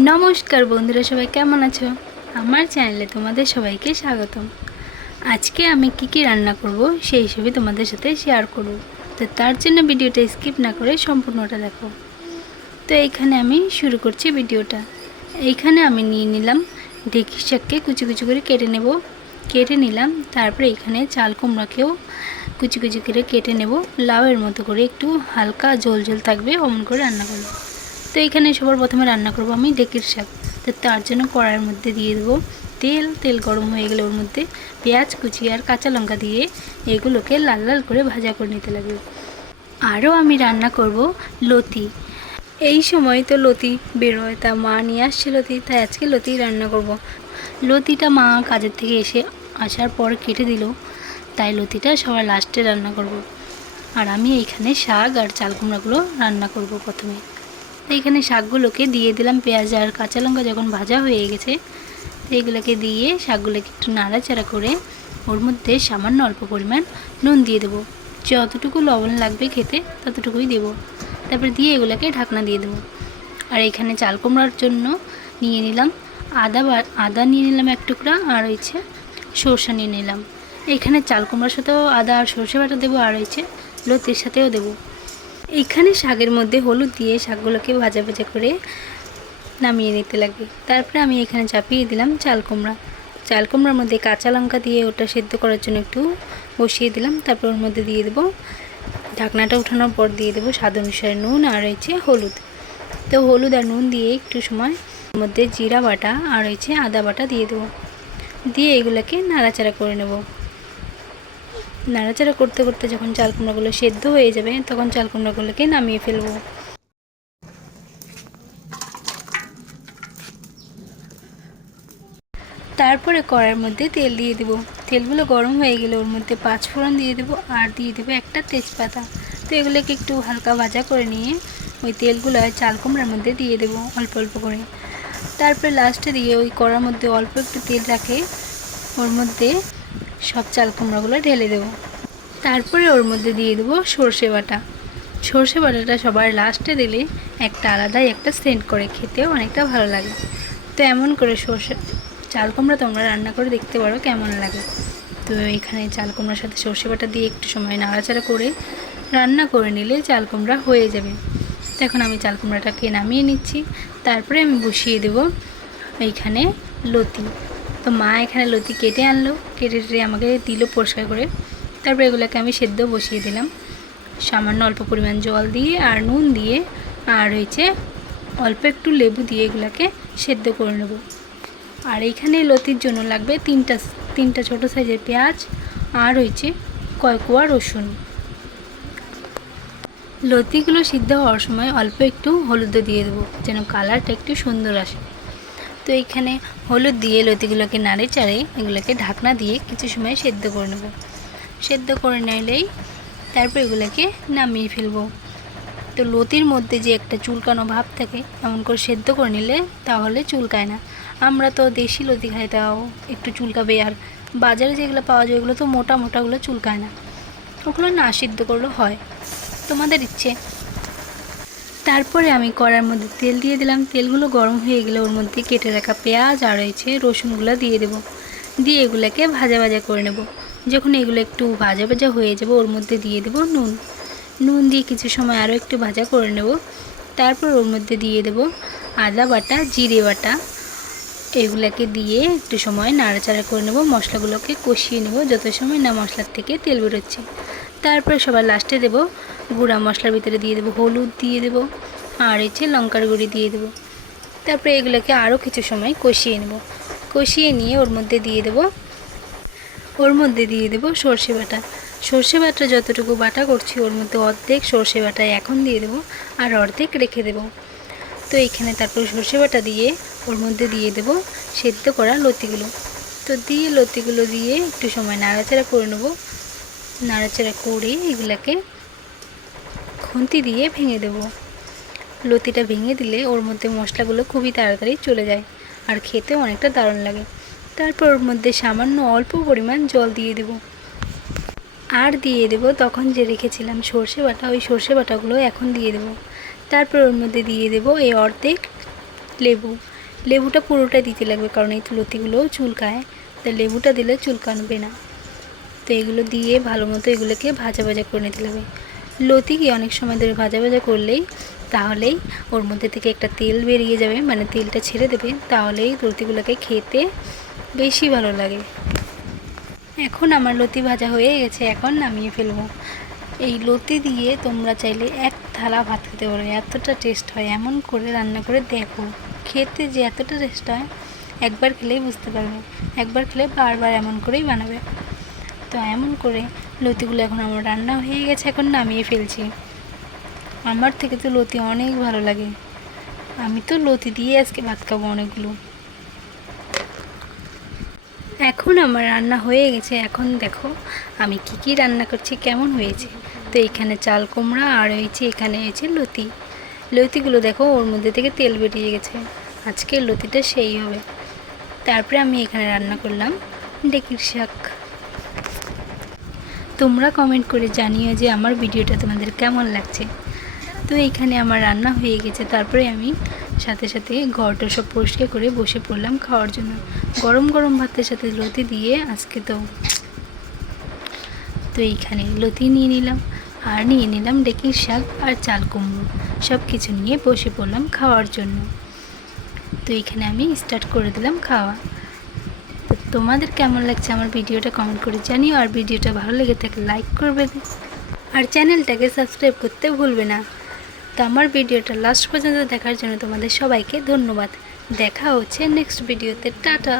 নমস্কার বন্ধুরা, সবাই কেমন আছো? আমার চ্যানেলে তোমাদের সবাইকে স্বাগতম। আজকে আমি কি রান্না করব সেই হিসেবে তোমাদের সাথে শেয়ার করব। তো তার জন্য ভিডিওটা স্কিপ না করে সম্পূর্ণটা দেখো। তো এইখানে আমি শুরু করছি ভিডিওটা। এইখানে আমি নিয়ে নিলাম ঢেঁকির শাককে কুচি কুচি করে কেটে নিলাম। তারপরে এখানে চাল কুমড়াকেও কুচি কুচি করে কেটে নেব। লাউয়ের মতো করে একটু হালকা ঝোল ঝোল থাকবে অমন করে রান্না করব। তো এখানে সবার প্রথমে রান্না করব আমি ঢেঁকির শাক। তো তার জন্য কড়াইয়ের মধ্যে দিয়ে দেবো তেল গরম হয়ে গেলে ওর মধ্যে পেঁয়াজ কুচি আর কাঁচা লঙ্কা দিয়ে এগুলোকে লাল লাল করে ভাজা করে নিতে লাগবে। আরও আমি রান্না করব লতি। এই সময় তো লতি বেরোয়, তা মা নিয়ে আসছে লতি, তাই আজকে লতি রান্না করব। লতিটা মা কাজের থেকে আসার পর কেটে দিল, তাই লতিটা সবার লাস্টে রান্না করব। আর আমি এইখানে শাক আর চাল কুমড়াগুলো রান্না করব প্রথমে। তো এইখানে শাকগুলোকে দিয়ে দিলাম পেঁয়াজ আর কাঁচা লঙ্কা যখন ভাজা হয়ে গেছে, তো এগুলোকে দিয়ে শাকগুলোকে একটু নাড়াচাড়া করে ওর মধ্যে সামান্য অল্প পরিমাণ নুন দিয়ে দেবো। যতটুকু লবণ লাগবে খেতে ততটুকুই দেবো। তারপর দিয়ে এগুলোকে ঢাকনা দিয়ে দেবো। আর এখানে চাল কুমড়ার জন্য নিয়ে নিলাম আদা নিয়ে নিলাম এক টুকরা, আর হচ্ছে সরষা নিয়ে নিলাম। এখানে চাল কুমড়ার সাথেও আদা আর সরষে বাটা দেবো, আর হচ্ছে লতির সাথেও দেবো। এইখানে শাকের মধ্যে হলুদ দিয়ে শাকগুলোকে ভাজা ভাজা করে নামিয়ে নিতে লাগে। তারপরে আমি এখানে চাপিয়ে দিলাম চাল কুমড়ার মধ্যে কাঁচা লঙ্কা দিয়ে ওটা সেদ্ধ করার জন্য একটু বসিয়ে দিলাম। তারপর ওর মধ্যে দিয়ে দেবো, ঢাকনাটা উঠানোর পর দিয়ে দেবো স্বাদ অনুসারে নুন আর হচ্ছে হলুদ। তো হলুদ আর নুন দিয়ে একটু সময় ওর মধ্যে জিরা বাটা আর হচ্ছে আদা বাটা দিয়ে দেবো। দিয়ে এগুলোকে নাড়াচাড়া করে নেব। নাড়াচাড়া করতে করতে যখন চাল কুমড়াগুলো সেদ্ধ হয়ে যাবে তখন চাল কুমড়াগুলোকে নামিয়ে ফেলবো। তারপরে কড়াইয়ের মধ্যে তেল দিয়ে দেবো। তেলগুলো গরম হয়ে গেলে ওর মধ্যে 5 ফোড়ন দিয়ে দেবো আর দিয়ে দেবো একটা তেজপাতা। তো এগুলোকে একটু হালকা ভাজা করে নিয়ে ওই তেলগুলো চাল কুমড়ার মধ্যে দিয়ে দেবো অল্প অল্প করে। তারপরে লাস্টে দিয়ে ওই কড়ার মধ্যে অল্প একটু তেল রাখে ওর মধ্যে সব চাল কুমড়াগুলো ঢেলে দেবো। তারপরে ওর মধ্যে দিয়ে দেবো সর্ষে বাটাটা সবার লাস্টে দিলে একটা আলাদাই একটা সেন্ট করে, খেতেও অনেকটা ভালো লাগে। তো এমন করে চাল কুমড়া তোমরা রান্না করে দেখতে পারো কেমন লাগে। তো এখানে চাল কুমড়ার সাথে সর্ষে বাটা দিয়ে একটু সময় নাড়াচাড়া করে রান্না করে নিলে চাল কুমড়া হয়ে যাবে। তো এখন আমি চাল কুমড়াটাকে নামিয়ে নিচ্ছি। তারপরে আমি বসিয়ে দেবো এইখানে লতি। তো মা এখানে লতি কেটে আনলো, কেটে আমাকে দিল পরিষ্কার করে। তারপরে এগুলোকে আমি সেদ্ধ বসিয়ে দিলাম সামান্য অল্প পরিমাণ জল দিয়ে আর নুন দিয়ে, আর হয়েছে অল্প একটু লেবু দিয়ে এগুলোকে সেদ্ধ করে নেব। আর এইখানে লতির জন্য লাগবে তিনটা ছোটো সাইজের পেঁয়াজ আর হয়েছে কয়েক কোয়া রসুন। লতিগুলো সিদ্ধ হওয়ার সময় অল্প একটু হলুদ দিয়ে দেবো যেন কালারটা একটু সুন্দর আসে। তো এইখানে হলুদ দিয়ে লতিগুলোকে নাড়ে চাড়ে এগুলোকে ঢাকনা দিয়ে কিছু সময় সেদ্ধ করে নেব। সেদ্ধ করে নিলেই তারপর এগুলোকে নামিয়ে ফেলবো। তো লতির মধ্যে যে একটা চুলকানো ভাব থাকে, এমন করে সেদ্ধ করে নিলে তাহলে চুলকায় না। আমরা তো দেশি লতি খাই, তাও একটু চুলকাবে। আর বাজারে যেগুলো পাওয়া যায় ওগুলো তো মোটাগুলো চুলকায় না, ওগুলো না সিদ্ধ করলেও হয়, তোমাদের ইচ্ছে। তারপরে আমি কড়ার মধ্যে তেল দিয়ে দিলাম। তেলগুলো গরম হয়ে গেলে ওর মধ্যে কেটে রাখা পেঁয়াজ আর হয়েছে রসুনগুলো দিয়ে দেবো। দিয়ে এগুলোকে ভাজা ভাজা করে নেব। যখন এগুলো একটু ভাজা ভাজা হয়ে যাবে ওর মধ্যে দিয়ে দেবো নুন দিয়ে কিছু সময় আরও একটু ভাজা করে নেব। তারপর ওর মধ্যে দিয়ে দেব আদা বাটা জিরে বাটা। এগুলোকে দিয়ে একটু সময় নাড়াচাড়া করে নেব, মশলাগুলোকে কষিয়ে নেব যত সময় না মশলার থেকে তেল বেরোচ্ছে। তারপরে সবার লাস্টে দেব গুঁড়া মশলার ভিতরে দিয়ে দেবো হলুদ দিয়ে দেবো আর হচ্ছে লঙ্কার গুঁড়ি দিয়ে দেবো। তারপরে এগুলোকে আরও কিছু সময় কষিয়ে নেব। কষিয়ে নিয়ে ওর মধ্যে দিয়ে দেবো সর্ষে বাটা যতটুকু বাটা করছি ওর মধ্যে অর্ধেক সর্ষে বাটা এখন দিয়ে দেবো আর অর্ধেক রেখে দেবো। তো এইখানে তারপর সর্ষে বাটা দিয়ে ওর মধ্যে দিয়ে দেবো সেদ্ধ করা লতিগুলো। তো লতিগুলো দিয়ে একটু সময় নাড়াচাড়া করে নেব। নাড়াচাড়া করে এগুলোকে খুন্তি দিয়ে ভেঙে দেব। লতিটা ভেঙে দিলে ওর মধ্যে মশলাগুলো খুবই তাড়াতাড়ি চলে যায় আর খেতেও অনেকটা দারুণ লাগে। তারপর ওর মধ্যে সামান্য অল্প পরিমাণ জল দিয়ে দেব। আর দিয়ে দেব তখন যে রেখেছিলাম সর্ষে বাটা, ওই সর্ষে বাটাগুলো এখন দিয়ে দেব। তারপর ওর মধ্যে দিয়ে দেব এই অর্ধেক লেবু, লেবুটা পুরোটাই দিতে লাগবে, কারণ এই লতিগুলো চুলকায়, তাই লেবুটা দিলে চুলকাবে না। তো এগুলো দিয়ে ভালো মতো এগুলোকে ভাজা ভাজা করে নিতে লাগবে। লতিকে অনেক সময় ধরে ভাজা ভাজা করলেই তাহলেই ওর মধ্যে থেকে একটা তেল বেরিয়ে যাবে, মানে তেলটা ছেড়ে দেবে, তাহলেই লতিগুলোকে খেতে বেশি ভালো লাগে। এখন আমার লতি ভাজা হয়ে গেছে, এখন নামিয়ে ফেলবো। এই লতি দিয়ে তোমরা চাইলে এক থালা ভাত খেতে পারো, এতটা টেস্ট হয়। এমন করে রান্না করে দেখো, খেতে যে এতটা টেস্ট হয় একবার খেলেই বুঝতে পারবে, একবার খেলে বারবার এমন করেই বানাবে। তো এমন করে লতিগুলো এখন আমার রান্না হয়ে গেছে, এখন নামিয়ে ফেলছি। আমার থেকে তো লতি অনেক ভালো লাগে, আমি তো লতি দিয়ে আজকে ভাত খাবো অনেকগুলো। এখন আমার রান্না হয়ে গেছে, এখন দেখো আমি কি রান্না করছি, কেমন হয়েছে। তো এখানে চাল কুমড়া আর হয়েছে, এখানে হয়েছে লতি। লতিগুলো দেখো ওর মধ্যে থেকে তেল বেরিয়ে গেছে, আজকের লতিটা সেই হবে। তারপরে আমি এখানে রান্না করলাম ডেকির শাক। তোমরা কমেন্ট করে জানিও যে আমার ভিডিওটা তোমাদের কেমন লাগছে। তো এইখানে আমার রান্না হয়ে গেছে, তারপরে আমি সাথে সাথে ঘরটা সব পরিষ্কার করে বসে পড়লাম খাওয়ার জন্য। গরম গরম ভাতের সাথে লতি দিয়ে আজকে তো এইখানে লতি নিয়ে নিলাম, আর নিয়ে নিলাম ডেকির শাক আর চাল কুমড়ো, সব কিছু নিয়ে বসে পড়লাম খাওয়ার জন্য। তো এইখানে আমি স্টার্ট করে দিলাম খাওয়া। তো তোমাদের কেমন লাগছে আমার ভিডিওটা কমেন্ট করে জানিও, আর ভিডিওটা ভালো লেগে থাকলে লাইক করবে, আর চ্যানেলটাকে সাবস্ক্রাইব করতে ভুলবে না। তো আমার ভিডিওটা লাস্ট পর্যন্ত দেখার জন্য তোমাদের সবাইকে ধন্যবাদ। দেখা হচ্ছে নেক্সট ভিডিওতে, টাটা।